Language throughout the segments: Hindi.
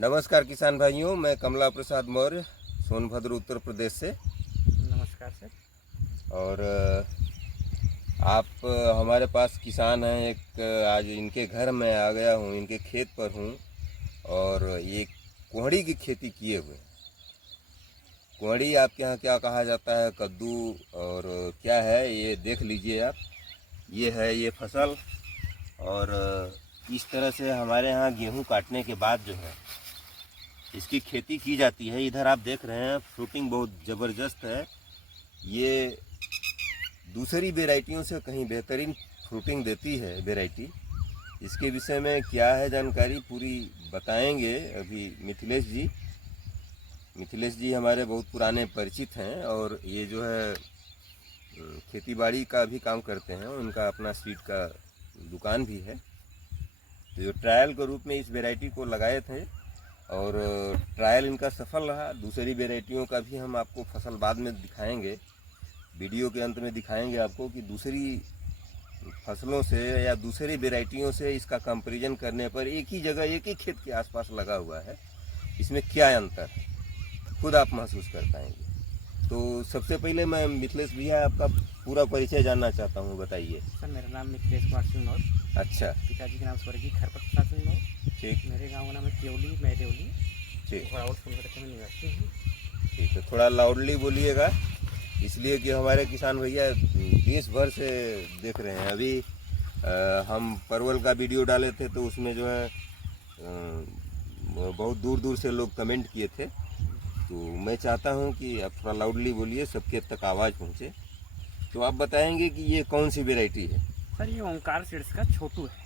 नमस्कार किसान भाइयों, मैं कमला प्रसाद मौर्य सोनभद्र उत्तर प्रदेश से। नमस्कार सर। और आप हमारे पास किसान हैं एक, आज इनके घर में आ गया हूँ, इनके खेत पर हूँ और ये कोहड़ी की खेती किए हुए हैं। कोहड़ी आपके यहाँ क्या कहा जाता है, कद्दू और क्या है ये देख लीजिए आप। ये है ये फसल। और इस तरह से हमारे यहाँ गेहूँ काटने के बाद जो है इसकी खेती की जाती है। इधर आप देख रहे हैं फ्रूटिंग बहुत ज़बरदस्त है। ये दूसरी वेराइटियों से कहीं बेहतरीन फ्रूटिंग देती है वेराइटी। इसके विषय में क्या है जानकारी पूरी बताएंगे अभी मिथिलेश जी हमारे बहुत पुराने परिचित हैं और ये जो है खेती बाड़ी का भी काम करते हैं, उनका अपना सीड का दुकान भी है। तो जो ट्रायल के रूप में इस वेराइटी को लगाए थे और ट्रायल इनका सफल रहा। दूसरी वेराइटियों का भी हम आपको फसल बाद में दिखाएंगे, वीडियो के अंत में दिखाएंगे आपको कि दूसरी फसलों से या दूसरी वेराइटियों से इसका कंपैरिजन करने पर एक ही जगह एक ही खेत के आसपास लगा हुआ है, इसमें क्या अंतर है खुद आप महसूस कर पाएंगे। तो सबसे पहले मैं मिथिलेश भैया आपका पूरा परिचय जानना चाहता हूँ, बताइए। सर मेरा नाम मिथिलेश कुमार सिंह मौर्य। अच्छा, पिताजी का नाम स्वर्गीय खरपत प्रसाद सिंह मौर्य। ठीक। मेरे गांव का नाम है केवली, मैं देवली। ठीक, और सोनभद्र में निवासी हूँ। ठीक है। थोड़ा लाउडली बोलिएगा, इसलिए कि हमारे किसान भैया देश भर से देख रहे हैं। अभी हम परवल का वीडियो डाले थे तो उसमें जो है बहुत दूर दूर से लोग कमेंट किए थे। तो मैं चाहता हूं कि आप थोड़ा लाउडली बोलिए, सबके तक आवाज़ पहुंचे। तो आप बताएंगे कि ये कौन सी वेराइटी है। सर ये ओंकार सीड्स का छोटू है।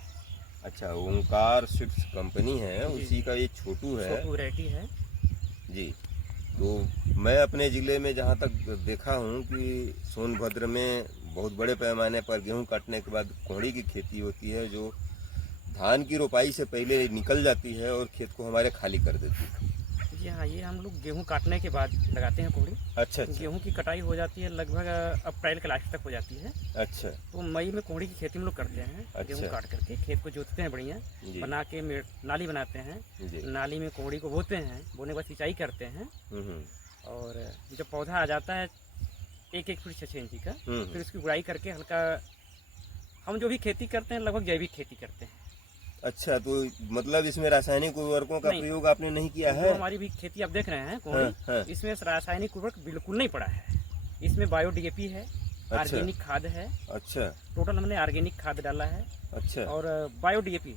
अच्छा, ओंकार सीड्स कंपनी है, उसी का ये छोटू है। छोटू वैरायटी है जी। तो मैं अपने ज़िले में जहाँ तक देखा हूँ कि सोनभद्र में बहुत बड़े पैमाने पर गेहूं काटने के बाद कोहड़ी की खेती होती है, जो धान की रोपाई से पहले निकल जाती है और खेत को हमारे खाली कर देती है। जी हाँ, ये हम लोग गेहूँ काटने के बाद लगाते हैं कोहड़ी। अच्छा अच्छा। गेहूँ की कटाई हो जाती है लगभग अप्रैल के लास्ट तक हो जाती है। अच्छा। तो मई में कोहड़ी की खेती हम लोग करते हैं। अच्छा। गेहूँ काट करके खेत को जोतते हैं बढ़िया, बना के नाली बनाते हैं। नाली में कोहड़ी को बोते हैं, बोने के बाद सिंचाई करते हैं। और जब पौधा आ जाता है 1-1 फीट 6 इंची का, फिर उसकी गुड़ाई करके हल्का, हम जो भी खेती करते हैं लगभग जैविक खेती करते हैं। अच्छा, तो मतलब इसमें रासायनिक उर्वरकों का प्रयोग आपने नहीं किया है? तो हमारी भी खेती आप देख रहे हैं कोहड़ी, इसमें रासायनिक उर्वरक बिल्कुल नहीं पड़ा है। इसमें बायो डीएपी है। अच्छा। ऑर्गेनिक खाद है। अच्छा। टोटल हमने ऑर्गेनिक खाद डाला है। अच्छा। और बायो डीएपी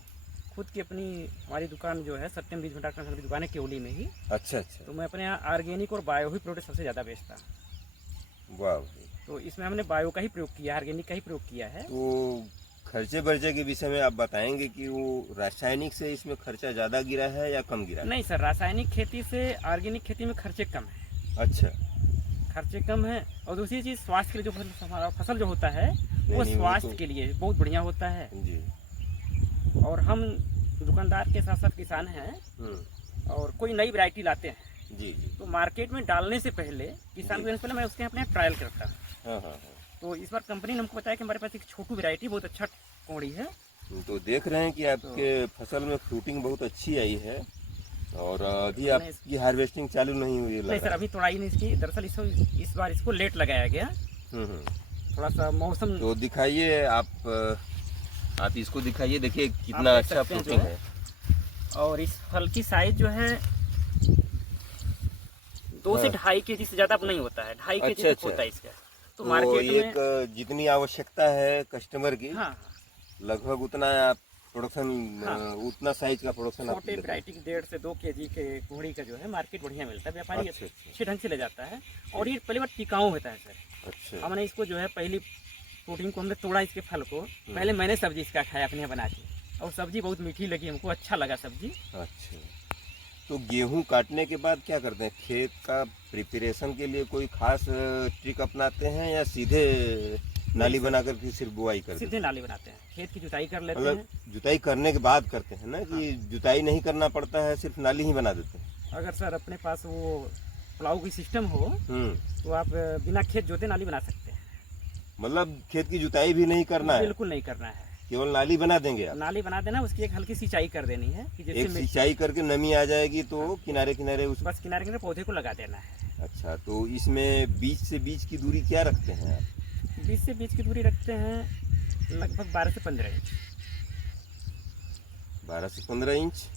खुद की अपनी हमारी दुकान जो है सत्यम बीज भंडार की दुकान है केवली में ही। अच्छा अच्छा। तो मैं अपने यहाँ ऑर्गेनिक और बायो ही प्रोडक्ट सबसे ज़्यादा बेचता हूँ। वाह। तो इसमें हमने बायो का ही प्रयोग किया है, ऑर्गेनिक का ही प्रयोग किया है। तो खर्चे बर्चे के विषय में आप बताएंगे कि वो रासायनिक से इसमें खर्चा ज़्यादा गिरा है या कम गिरा है? नहीं सर, रासायनिक खेती से ऑर्गेनिक खेती में खर्चे कम है। अच्छा, खर्चे कम है। और दूसरी चीज़, स्वास्थ्य के लिए जो फसल जो होता है वो स्वास्थ्य के लिए बहुत बढ़िया होता है जी। और हम दुकानदार के साथ साथ किसान हैं और कोई नई वैरायटी लाते हैं जी, तो मार्केट में डालने से पहले किसान को पहले मैं उसके अपने ट्रायल करता हूँ। हाँ। तो इस बार कंपनी ने हमको बताया कि हमारे पास एक छोटू वैरायटी बहुत अच्छा कोहड़ी है। तो देख रहे हैं कि आपके फसल में फ्रूटिंग बहुत अच्छी आई है और अभी आपकी हार्वेस्टिंग चालू नहीं हुई? नहीं सर, अभी तोड़ाई नहीं इसकी। दरअसल इस बार इसको लेट लगाया गया। थोड़ा सा मौसम। तो दिखाइए आप इसको दिखाइए, देखिए कितना अच्छा फ्रूटिंग है। और इस फल की साइज जो है 2 से 2.5 kg से ज्यादा नहीं होता है। 2.5 kg तक होता है इसका। तो मार्केट में जितनी आवश्यकता है कस्टमर की, हाँ, लगभग उतना आप प्रोडक्शन, हाँ, उतना साइज का प्रोडक्शन। छोटे वैरायटी की 1.5 से 2 kg के कोहड़ी का जो है मार्केट बढ़िया मिलता है, व्यापारी अच्छे ढंग से ले जाता है। और ये पहली बार टिकाऊ होता है सर। अच्छा। हमने इसको जो है पहली प्रोटीन को हमने तोड़ा, इसके फल को पहले मैंने सब्जी इसका खाया अपने यहाँ बना के, और सब्जी बहुत मीठी लगी हमको, अच्छा लगा सब्जी। अच्छा। तो गेहूं काटने के बाद क्या करते हैं? खेत का प्रिपरेशन के लिए कोई खास ट्रिक अपनाते हैं या सीधे नाली बनाकर के सिर्फ बुआई करते हैं? सीधे नाली बनाते हैं, खेत की जुताई कर लेते हैं। जुताई करने के बाद करते हैं ना, कि जुताई नहीं करना पड़ता है, सिर्फ नाली ही बना देते हैं? अगर सर अपने पास वो प्लाऊ की सिस्टम हो तो आप बिना खेत जोते नाली बना सकते हैं। मतलब खेत की जुताई भी नहीं करना है? बिल्कुल नहीं करना है। केवल नाली बना देंगे आप? नाली बना देना, उसकी एक हल्की सिंचाई कर देनी है कि एक जैसे सिंचाई करके नमी आ जाएगी तो किनारे किनारे उस बस किनारे किनारे पौधे को लगा देना है। अच्छा, तो इसमें बीज से बीज की दूरी क्या रखते हैं आप? बीज से बीज की दूरी रखते हैं लगभग 12 से 15 इंच। 12 से 15 इंच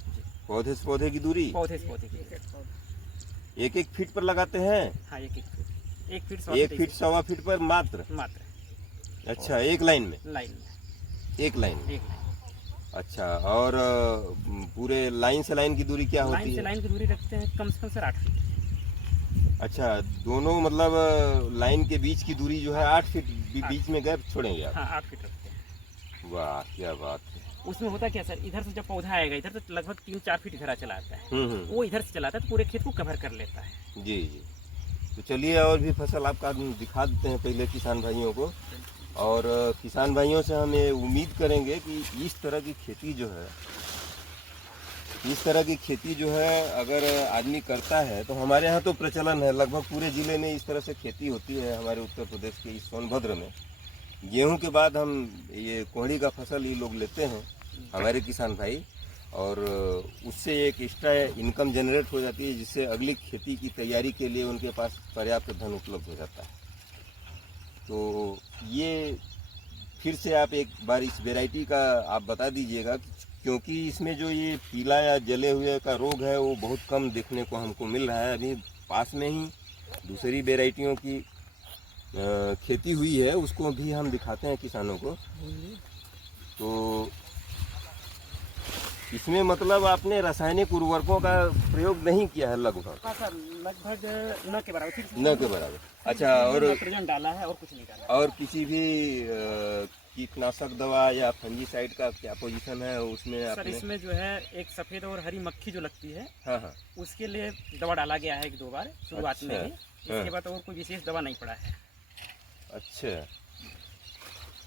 पौधे से पौधे की दूरी? पौधे से पौधे की। एक फीट पर लगाते हैं? हाँ, एक फीट, 1 फीट, 1 फीट 1.25 फीट पर मात्र? अच्छा, एक लाइन में? एक लाइन में। अच्छा, और पूरे लाइन से लाइन की दूरी क्या होती है? लाइन से लाइन की दूरी रखते हैं कम से कम सर 8 फीट। अच्छा, दोनों मतलब लाइन के बीच की दूरी जो है 8 फीट, बीच में गैप छोड़ेंगे आप? हाँ, 8 फीट रखते हैं। वाह, क्या बात है। उसमें होता क्या सर, इधर से जब पौधा आएगा इधर तो लगभग 3-4 फीट इधर चला आता है। हम्म। वो इधर से चलाता है तो पूरे खेत को कवर कर लेता है। जी जी। तो चलिए और भी फसल आपका दिखा देते हैं पहले किसान भाइयों को, और किसान भाइयों से हम ये उम्मीद करेंगे कि इस तरह की खेती जो है अगर आदमी करता है तो हमारे यहाँ तो प्रचलन है, लगभग पूरे ज़िले में इस तरह से खेती होती है हमारे उत्तर प्रदेश के इस सोनभद्र में। गेहूं के बाद हम ये कोहड़ी का फसल ये लोग लेते हैं हमारे किसान भाई, और उससे एक एक्स्ट्रा इनकम जनरेट हो जाती है जिससे अगली खेती की तैयारी के लिए उनके पास पर्याप्त धन उपलब्ध हो जाता है। तो ये फिर से आप एक बार इस वेराइटी का आप बता दीजिएगा, क्योंकि इसमें जो ये पीला या जले हुए का रोग है वो बहुत कम देखने को हमको मिल रहा है। अभी पास में ही दूसरी वेराइटियों की खेती हुई है, उसको भी हम दिखाते हैं किसानों को। तो इसमें मतलब आपने रासायनिक उर्वरकों का प्रयोग नहीं किया है लगभग? हाँ सर, लगभग न के बराबर। न के बराबर। अच्छा, और नाइट्रोजन डाला है और कुछ नहीं डाला। और किसी भी कीटनाशक दवा या फंजीसाइड का क्या पोजीशन है उसमें आपने? सर, इसमें जो है एक सफ़ेद और हरी मक्खी जो लगती है, हाँ, उसके लिए दवा डाला गया है 1-2 बार शुरुआत में ही। इसके बाद और कोई विशेष दवा नहीं पड़ा है। अच्छा,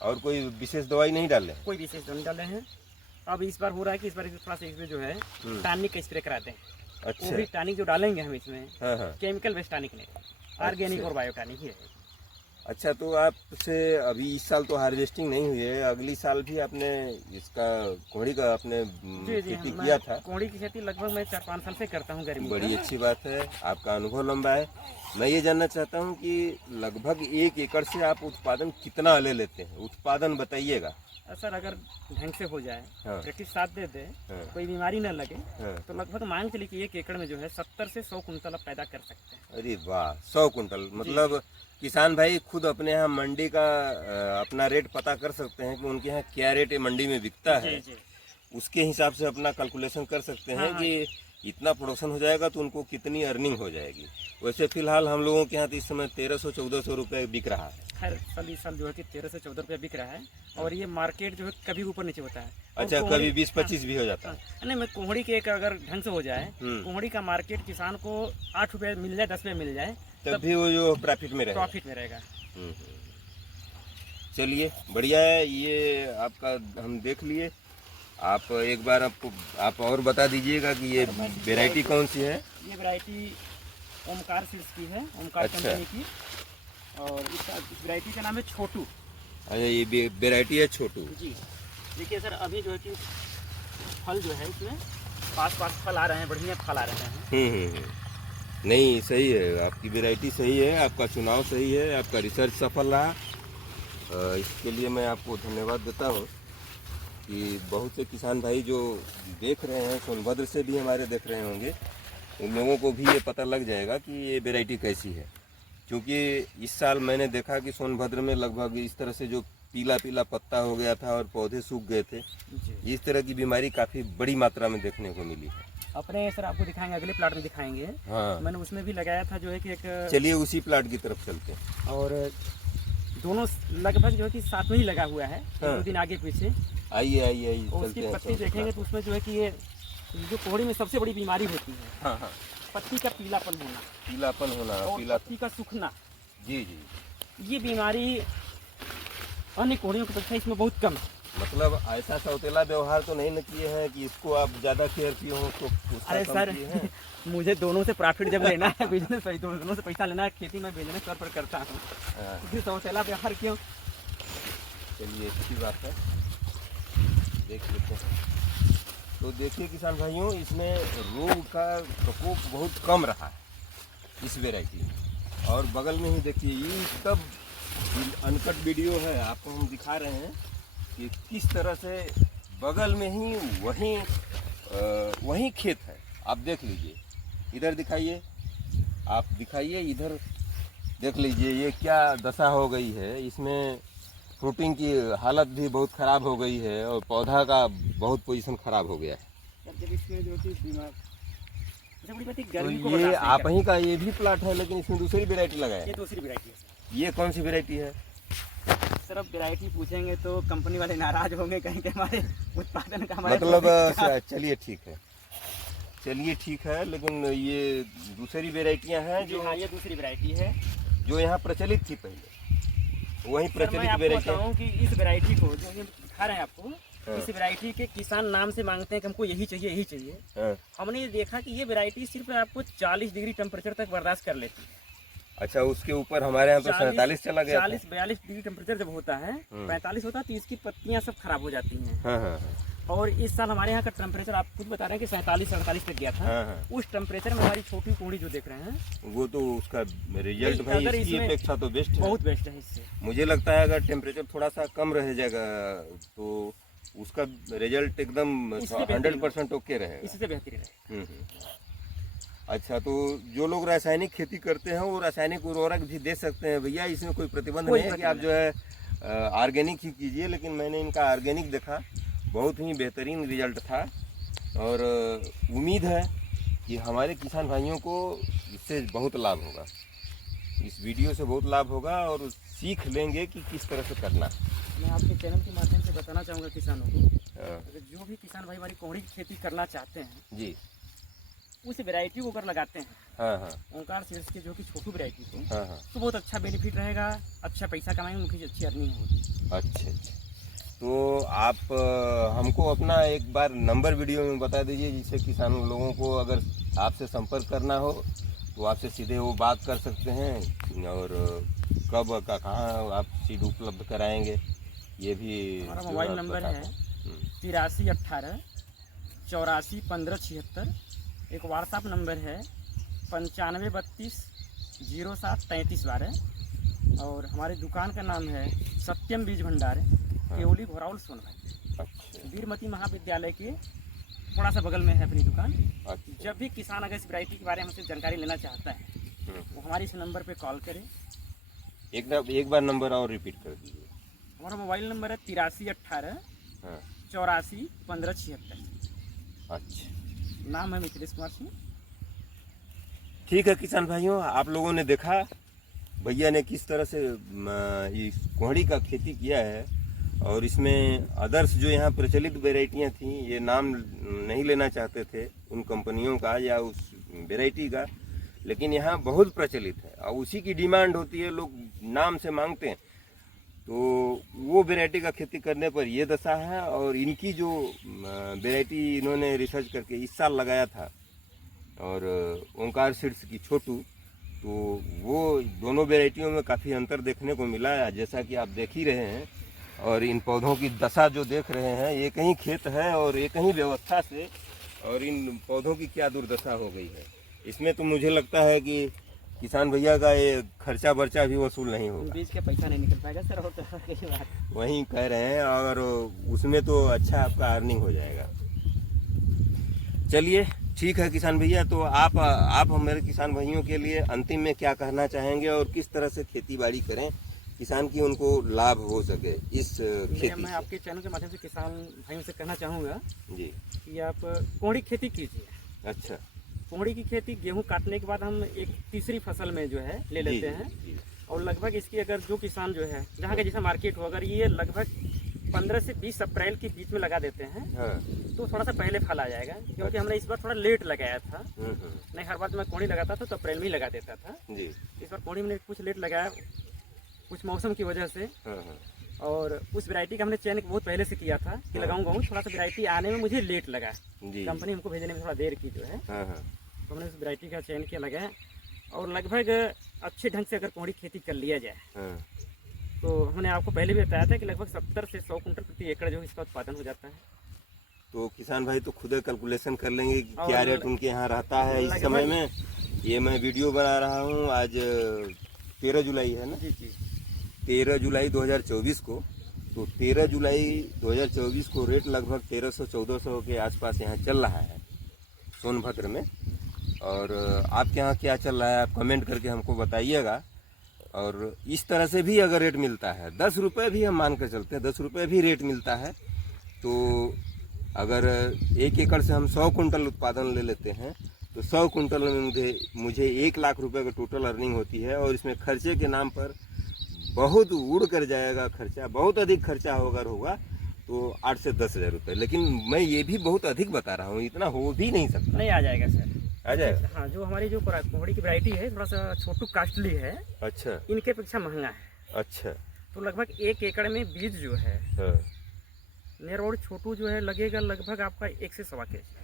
और कोई विशेष दवाई नहीं डाले? कोई विशेष दवा नहीं डाले हैं। अब इस बार हो रहा है कि इस बार थोड़ा सा इसमें जो है टॉनिक का स्प्रे कराते हैं। अच्छा, वो भी टॉनिक जो डालेंगे हम इसमें, हाँ, केमिकल बेस्ड टॉनिक नहीं, ऑर्गेनिक और बायो टॉनिक ही है। अच्छा, तो आपसे अभी इस साल तो हार्वेस्टिंग नहीं हुई है, अगली साल भी आपने इसका कोहड़ी का आपने खेती किया था? कोहड़ी की खेती लगभग मैं 4-5 साल से करता हूँ। गर्मी बड़ी अच्छी बात है, आपका अनुभव लंबा है। मैं ये जानना चाहता हूँ कि लगभग 1 एकड़ से आप उत्पादन कितना ले लेते हैं? उत्पादन बताइएगा। सर, अगर ढंग से हो जाए, हाँ, प्रैक्टिस साथ दे दे, हाँ, कोई बीमारी न लगे, हाँ, तो लगभग मान चलिए कि 1 एकड़ में जो है 70 से 100 कुंटल आप पैदा कर सकते हैं। अरे वाह, 100 कुंटल! मतलब किसान भाई खुद अपने यहाँ मंडी का अपना रेट पता कर सकते हैं कि उनके यहाँ क्या रेट मंडी में बिकता है। जी। उसके हिसाब से अपना कैलकुलेशन कर सकते हैं हाँ, कि इतना प्रोडक्शन हो जाएगा तो उनको कितनी अर्निंग हो जाएगी। वैसे फिलहाल हम लोगों के यहाँ तो इस समय 1300-1400 रुपये बिक रहा है। खैर, इस साल जो है कि 13 से 14 रुपये बिक रहा है, और ये मार्केट जो है कभी ऊपर नीचे होता है। अच्छा, कभी 20-25 भी हो जाता है? नहीं, मैं कोहड़ी के एक अगर ढंग से हो जाए, कोहड़ी का मार्केट किसान को 8 रुपये मिल जाए, 10 रुपये मिल जाए, तब भी वो जो प्रॉफिट में रहेगा। चलिए, बढ़िया है। ये आपका हम देख लिए। आप एक बार आप और बता दीजिएगा कि ये वेराइटी कौन सी है? ये वैरायटी ओमकार सीड्स की है, ओमकार कंपनी की, और इस वैरायटी का नाम है छोटू। अच्छा, ये वैरायटी है छोटू जी। देखिए सर, अभी जो है कि फल जो है इसमें पास फल आ रहे हैं, बढ़िया फल आ रहे हैं। नहीं, सही है, आपकी वैरायटी सही है, आपका चुनाव सही है, आपका रिसर्च सफल रहा। इसके लिए मैं आपको धन्यवाद देता हूँ कि बहुत से किसान भाई जो देख रहे हैं, सोनभद्र से भी हमारे देख रहे होंगे, उन लोगों को भी ये पता लग जाएगा कि ये वैरायटी कैसी है। क्योंकि इस साल मैंने देखा कि सोनभद्र में लगभग इस तरह से जो पीला पीला पत्ता हो गया था और पौधे सूख गए थे, इस तरह की बीमारी काफ़ी बड़ी मात्रा में देखने को मिली है। अपने सर आपको दिखाएंगे, अगले प्लाट में दिखाएंगे। हाँ, मैंने उसमें भी लगाया था जो है कि एक। चलिए उसी प्लाट की तरफ चलते हैं। और दोनों लगभग जो है कि साथ में ही लगा हुआ है। हाँ, 2 दिन आगे पीछे। आइए उसकी पत्ती देखेंगे तो उसमें जो है कि ये जो कोहड़ी में सबसे बड़ी बीमारी होती है, हाँ, पत्ती का पीलापन होना और पत्ती का सूखना। जी, ये बीमारी अन्य कोहड़ियों की अपेक्षा इसमें बहुत कम है। मतलब ऐसा सौतेला व्यवहार तो नहीं न किए हैं कि इसको आप ज़्यादा केयर किए हो तो? अरे सर, मुझे दोनों से प्रॉफिट जब लेना है, बिजनेस दोनों से पैसा लेना है, खेती में बिजनेस तौर पर करता हूँ, फिर सौतेला व्यवहार क्यों? चलिए, अच्छी बात है। देख लेते हैं। तो देखिए किसान भाइयों, इसमें रोग का प्रकोप बहुत कम रहा है इस वैरायटी में। और बगल में ही देखिए, ये सब अनकट वीडियो है, आपको हम दिखा रहे हैं कि किस तरह से बगल में ही वही खेत है। आप देख लीजिए, इधर दिखाइए, आप दिखाइए इधर, देख लीजिए ये क्या दशा हो गई है। इसमें फ्रूटिंग की हालत भी बहुत ख़राब हो गई है और पौधा का बहुत पोजीशन ख़राब हो गया है। जब इसमें जो कि तो ये आप ही का ये भी प्लाट है, लेकिन इसमें दूसरी वैरायटी लगाया। ये दूसरी वैरायटी है सर। ये कौन सी वैरायटी है सर? अब वैरायटी पूछेंगे तो कंपनी वाले नाराज होंगे, कहेंगे हमारे उत्पादन का मतलब चलिए ठीक है, लेकिन ये दूसरी वैरायटियां हैं जो, हाँ, ये दूसरी वैरायटी है जो यहाँ प्रचलित थी पहले, वही प्रचलित वैरायटी। बताऊं कि इस वैरायटी को जो ये दिखा रहे हैं आपको, इस वैरायटी के किसान नाम से मांगते हैं कि हमको यही चाहिए। हमने ये देखा कि ये वैरायटी सिर्फ आपको 40 डिग्री टेम्परेचर तक बर्दाश्त कर लेती है। अच्छा, उसके ऊपर हमारे यहाँ तो 47 चला गया। 40-42 डिग्री टेम्परेचर जब होता है, 45 होता है, तो इसकी पत्तियां सब खराब हो जाती हैं। हाँ। और इस साल हमारे यहाँ का टेम्परेचर आप खुद बता रहे हैं कि 47-48 तक गया था। हाँ। उस टेम्परेचर में हमारी छोटी कोहड़ी जो देख रहे हैं, वो तो उसका रिजल्ट भाई इसकी अपेक्षा तो बेस्ट है, बहुत बेस्ट है। इससे मुझे लगता है अगर टेम्परेचर थोड़ा सा कम रह जाएगा तो उसका रिजल्ट एकदम 100% ओके रहेगा, इससे बेहतरीन है। अच्छा, तो जो लोग रासायनिक खेती करते हैं वो रासायनिक उर्वरक भी दे सकते हैं भैया, इसमें कोई प्रतिबंध नहीं है कि आप जो है ऑर्गेनिक ही कीजिए। लेकिन मैंने इनका ऑर्गेनिक देखा, बहुत ही बेहतरीन रिजल्ट था और उम्मीद है कि हमारे किसान भाइयों को इससे बहुत लाभ होगा, इस वीडियो से बहुत लाभ होगा और सीख लेंगे कि किस तरह से करना। मैं आपके चैनल के माध्यम से बताना चाहूँगा किसानों को, अगर जो भी किसान भाई हमारी कोहड़ी की खेती करना चाहते हैं जी, उस वैरायटी को अगर लगाते हैं, हाँ, ओंकार सीड्स की जो कि छोटू वैरायटी को, हाँ, तो बहुत अच्छा बेनिफिट रहेगा, अच्छा पैसा कमाएंगे, उनकी अच्छी अर्निंग होगी। अच्छा, तो आप हमको अपना एक बार नंबर वीडियो में बता दीजिए, जिससे किसान लोगों को अगर आपसे संपर्क करना हो तो आपसे सीधे वो बात कर सकते हैं, और कब का कहाँ आप सीड उपलब्ध कराएंगे ये भी। हमारा मोबाइल नंबर है 83 18 84 15 76। एक व्हाट्सएप नंबर है 95 32 07 33 12। और हमारी दुकान का नाम है सत्यम बीज भंडार, केवली घोराउल सोनभद्र, वीरमती महाविद्यालय के थोड़ा सा बगल में है अपनी दुकान। जब भी किसान अगर इस वैरायटी के बारे में हमसे जानकारी लेना चाहता है वो हमारे इस नंबर पे कॉल करें। एक बार नंबर और रिपीट कर दीजिए। हमारा मोबाइल नंबर है 83 18 84 15 76। अच्छा, नाम है मिथिलेश कुमार सिंह। ठीक है किसान भाइयों, आप लोगों ने देखा भैया ने किस तरह से इस कोहड़ी का खेती किया है, और इसमें अदर्स जो यहाँ प्रचलित वैरायटियाँ थी, ये नाम नहीं लेना चाहते थे उन कंपनियों का या उस वैरायटी का, लेकिन यहाँ बहुत प्रचलित है और उसी की डिमांड होती है, लोग नाम से मांगते हैं। तो वो वैरायटी का खेती करने पर ये दशा है। और इनकी जो वैरायटी इन्होंने रिसर्च करके इस साल लगाया था, और ओंकार सीड्स की छोटू, तो वो दोनों वैरायटियों में काफ़ी अंतर देखने को मिला है, जैसा कि आप देख ही रहे हैं। और इन पौधों की दशा जो देख रहे हैं, एक ही खेत है और एक ही व्यवस्था से, और इन पौधों की क्या दुर्दशा हो गई है। इसमें तो मुझे लगता है कि किसान भैया का ये खर्चा बर्चा भी वसूल नहीं होगा, बीज के पैसा नहीं निकल पाएगा सर, और तो यही बात वही कह रहे हैं, और उसमें तो अच्छा आपका अर्निंग हो जाएगा। चलिए ठीक है किसान भैया, तो आप हमारे किसान भाइयों के लिए अंतिम में क्या कहना चाहेंगे और किस तरह से खेती बाड़ी करें किसान की उनको लाभ हो सके इस खेती मैं आपके चैनल के माध्यम से किसान भाइयों से कहना चाहूँगा जी कि आप कोहड़ी खेती कीजिए। अच्छा, कोहड़ी की खेती गेहूं काटने के बाद हम एक तीसरी फसल में जो है ले लेते हैं, और लगभग इसकी अगर जो किसान जो है जहाँ का जैसा मार्केट हो, अगर ये लगभग 15 से 20 अप्रैल के बीच में लगा देते हैं तो थोड़ा सा पहले फल आ जाएगा, क्योंकि हमने इस बार थोड़ा लेट लगाया था। नहीं, हर बार मैं कोहड़ी लगाता था तो अप्रैल में ही लगा देता था जी। इस बार कोहड़ी मैंने कुछ लेट लगाया, कुछ मौसम की वजह से। और उस वैरायटी का हमने चयन बहुत पहले से किया था कि लगाऊंगा, थोड़ा सा वैरायटी आने में मुझे लेट लगा, कंपनी हमको भेजने में थोड़ा देर की जो है, तो हमने उस वैरायटी का चयन किया लगा। और लगभग अच्छे ढंग से अगर कोहड़ी खेती कर लिया जाए तो हमने आपको पहले भी बताया था कि लगभग 70 से 100 कुंटल प्रति एकड़ जो इसका उत्पादन हो जाता है। तो किसान भाई तो खुद कैलकुलेशन कर लेंगे कि और क्या रेट उनके यहाँ रहता है इस लगभग- समय में। ये मैं वीडियो बना रहा हूँ आज 13 जुलाई है ना, जी जी 13 जुलाई 2024 को। तो 13 जुलाई 2024 को रेट लगभग 1300-1400 के आसपास यहाँ चल रहा है सोनभद्र में। और आपके यहाँ क्या चल रहा है आप कमेंट करके हमको बताइएगा। और इस तरह से भी अगर रेट मिलता है 10 रुपये भी हम मान कर चलते हैं, 10 रुपये भी रेट मिलता है, तो अगर 1 एकड़ से हम 100 कुंटल उत्पादन ले लेते हैं तो 100 कुंटल में मुझे 1 लाख रुपए का टोटल अर्निंग होती है। और इसमें खर्चे के नाम पर बहुत उड़ कर जाएगा खर्चा, बहुत अधिक खर्चा होगा तो 8 से 10 हज़ार रुपये। लेकिन मैं ये भी बहुत अधिक बता रहा हूँ, इतना हो भी नहीं सकता। नहीं आ जाएगा सर, आ जाएगा। हाँ जो हमारी जो कोहड़ी की वैरायटी है थोड़ा सा छोटू कास्टली है। अच्छा इनके अपेक्षा महंगा है। अच्छा। तो लगभग 1 एकड़ में बीज जो है हाँ। नेरोड छोटू जो है लगेगा लगभग आपका 1 से 1.25 kg।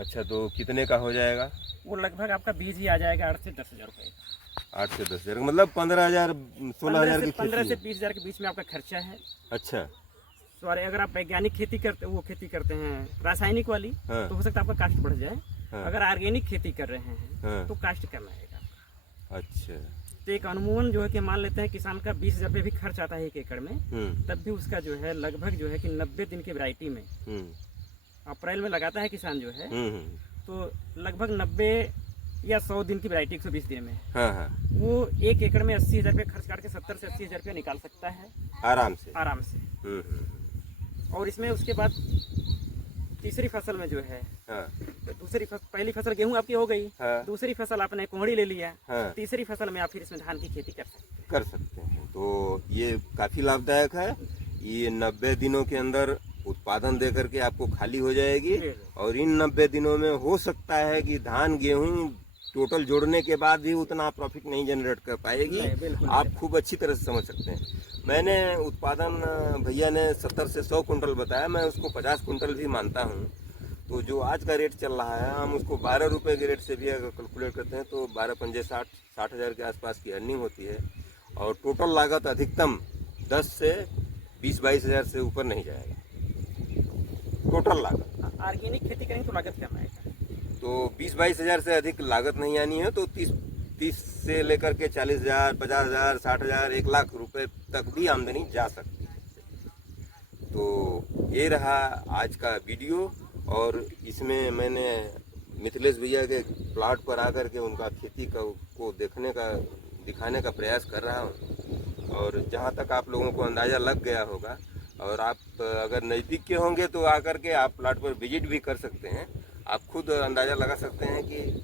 अच्छा तो कितने का हो जाएगा? वो लगभग आपका बीज ही आ जाएगा 8 से 10 हज़ार रुपये का। 8 से 10 हज़ार मतलब 15,000 16,000 की 15 से खेती। 20 हज़ार के बीच में आपका खर्चा है। अच्छा सॉरी, अगर आप वैज्ञानिक खेती करते हैं रासायनिक वाली, हाँ। तो हो सकता है आपका कास्ट बढ़ जाए। हाँ। अगर ऑर्गेनिक खेती कर रहे हैं हाँ। तो कास्ट कम आएगा आपका। अच्छा। तो एक अनुमान जो है कि मान लेते हैं किसान का 20 हज़ार रुपये भी खर्च आता है 1 एकड़ में, तब भी उसका जो है लगभग जो है कि 90 दिन की वैरायटी में अप्रैल में लगाता है किसान जो है, तो लगभग 90 या 100 दिन की वैरायटी 120 दिन में हाँ हाँ। वो 1 एकड़ में 80 हज़ार रुपये खर्च करके 70 से 80 हज़ार रुपये निकाल सकता है आराम से। आराम से। और इसमें उसके बाद तीसरी फसल में जो है, हाँ। पहली फसल गेहूं आपकी हो गई, हाँ। दूसरी फसल आपने कोहड़ी ले लिया, हाँ। तीसरी फसल में आप फिर इसमें धान की खेती कर सकते हैं। तो ये काफ़ी लाभदायक है। ये 90 दिनों के अंदर उत्पादन दे करके आपको खाली हो जाएगी। और इन 90 दिनों में हो सकता है कि धान गेहूं टोटल जोड़ने के बाद भी उतना प्रॉफिट नहीं जनरेट कर पाएगी। आप खूब अच्छी तरह से समझ सकते हैं। मैंने उत्पादन भैया ने 70 से 100 कुंटल बताया, मैं उसको 50 कुंटल भी मानता हूँ। तो जो आज का रेट चल रहा है हम उसको 12 रुपये के रेट से भी अगर कैलकुलेट करते हैं तो 12 पंजे 60 हज़ार के आसपास की अर्निंग होती है। और टोटल लागत अधिकतम 10 से 20-22 हज़ार से ऊपर नहीं जाएगा टोटल लागत। ऑर्गेनिक खेती करेंगे तो लागत कम आएगा। तो 20-22 हज़ार से अधिक लागत नहीं आनी है तो 30 से लेकर के 40 हज़ार, 50 हज़ार, 60 हज़ार, 1 लाख रुपए तक भी आमदनी जा सकती है। तो ये रहा आज का वीडियो। और इसमें मैंने मिथिलेश भैया के प्लाट पर आकर के उनका खेती को दिखाने का प्रयास कर रहा हूँ। और जहाँ तक आप लोगों को अंदाज़ा लग गया होगा, और आप अगर नज़दीक के होंगे तो आकर के आप प्लाट पर विजिट भी कर सकते हैं। आप खुद अंदाज़ा लगा सकते हैं कि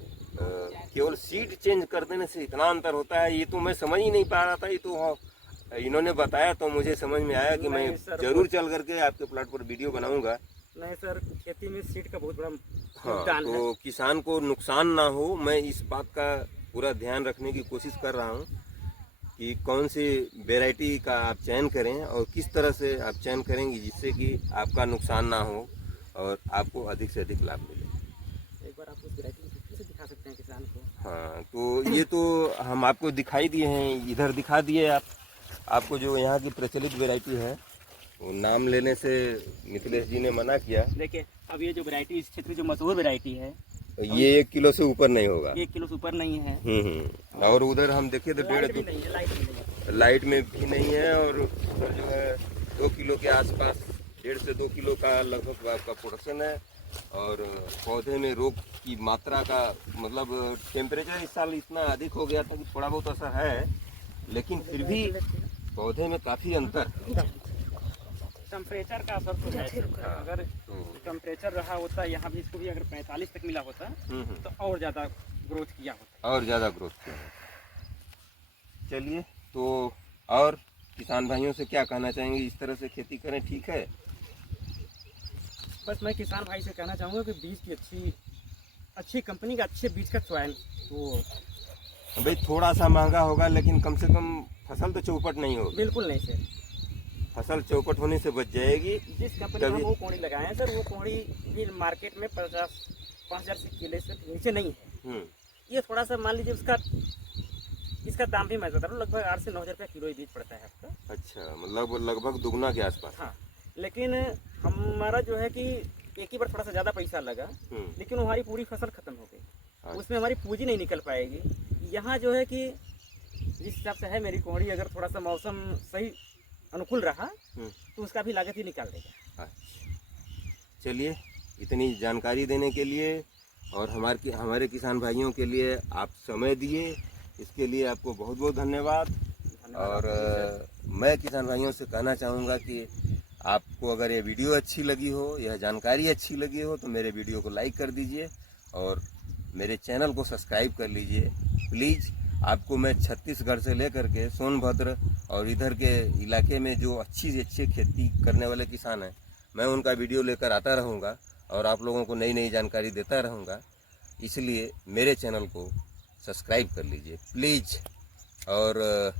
केवल सीड चेंज कर देने से इतना अंतर होता है। ये तो मैं समझ ही नहीं पा रहा था। ये तो इन्होंने बताया तो मुझे समझ में आया कि मैं जरूर चल करके आपके प्लाट पर वीडियो बनाऊंगा। नहीं सर, खेती में सीड का बहुत बड़ा हाँ, तो किसान को नुकसान ना हो, मैं इस बात का पूरा ध्यान रखने की कोशिश कर रहा हूँ कि कौन सी वैरायटी का आप चयन करें और किस तरह से आप चयन करेंगे जिससे कि आपका नुकसान ना हो और आपको अधिक से अधिक लाभ मिले। एक बार आप उस वैरायटी को से दिखा सकते हैं किसान को। हाँ, तो ये तो हम आपको दिखाई दिए हैं, इधर दिखा दिए आपको जो यहाँ की प्रचलित वैरायटी है। वो नाम लेने से मिथिलेश जी ने मना किया। देखिए अब ये जो वैरायटी इस क्षेत्र की जो मशहूर वैरायटी है, ये 1 किलो से ऊपर नहीं होगा। 1 किलो से ऊपर नहीं है। और उधर हम देखे तो लाइट में भी नहीं है। और उधर जो है 2 किलो के आसपास, 1.5 से 2 किलो का लगभग आपका प्रोडक्शन है। और पौधे में रोग की मात्रा का मतलब टेम्परेचर इस साल इतना अधिक हो गया था कि थोड़ा बहुत असर है, लेकिन फिर भी पौधे में काफ़ी अंतर। टेम्परेचर का असर तो है। अगर टेम्परेचर रहा होता यहाँ भी, इसको भी अगर 45 तक मिला होता तो और ज़्यादा ग्रोथ किया होता। और ज़्यादा ग्रोथ किया। चलिए, तो और किसान भाइयों से क्या कहना चाहेंगे? इस तरह से खेती करें, ठीक है? बस मैं किसान भाई से कहना चाहूँगा कि बीज की अच्छी कंपनी का अच्छे बीज का चयन। तो भाई थोड़ा सा महंगा होगा लेकिन कम से कम फसल तो चौपट नहीं होगी। बिल्कुल नहीं सर, फसल चौपट होने से बच जाएगी। जिस कंपनी में वो कोहड़ी लगाए हैं सर, वो कोहड़ी भी मार्केट में 5,000 से किले से नीचे नहीं है। ये थोड़ा सा मान लीजिए उसका इसका दाम भी मैं बता रहा हूँ, लगभग 8 से 9 हज़ार रुपया किलो ही बीज पड़ता है आपका। अच्छा, मतलब लगभग दुगना के आसपास। हाँ, लेकिन हमारा जो है कि एक ही बार थोड़ा सा ज़्यादा पैसा लगा, लेकिन हमारी पूरी फसल खत्म हो गई, उसमें हमारी पूंजी नहीं निकल पाएगी। यहाँ जो है कि जिस हिसाब से है मेरी कोहड़ी, अगर थोड़ा सा मौसम सही अनुकूल रहा तो उसका भी लागत ही निकाल देगा। अच्छा, चलिए, इतनी जानकारी देने के लिए और हमारे किसान भाइयों के लिए आप समय दिए, इसके लिए आपको बहुत बहुत धन्यवाद। और मैं किसान भाइयों से कहना चाहूँगा कि आपको अगर ये वीडियो अच्छी लगी हो, यह जानकारी अच्छी लगी हो, तो मेरे वीडियो को लाइक कर दीजिए और मेरे चैनल को सब्सक्राइब कर लीजिए प्लीज़। आपको मैं छत्तीसगढ़ से लेकर के सोनभद्र और इधर के इलाके में जो अच्छी से अच्छी खेती करने वाले किसान हैं, मैं उनका वीडियो लेकर आता रहूँगा और आप लोगों को नई नई जानकारी देता रहूँगा। इसलिए मेरे चैनल को सब्सक्राइब कर लीजिए प्लीज़, और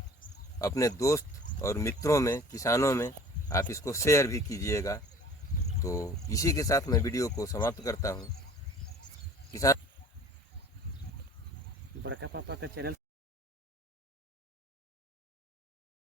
अपने दोस्त और मित्रों में, किसानों में आप इसको शेयर भी कीजिएगा। तो इसी के साथ मैं वीडियो को समाप्त करता हूँ। किसान बड़का पापा का चैनल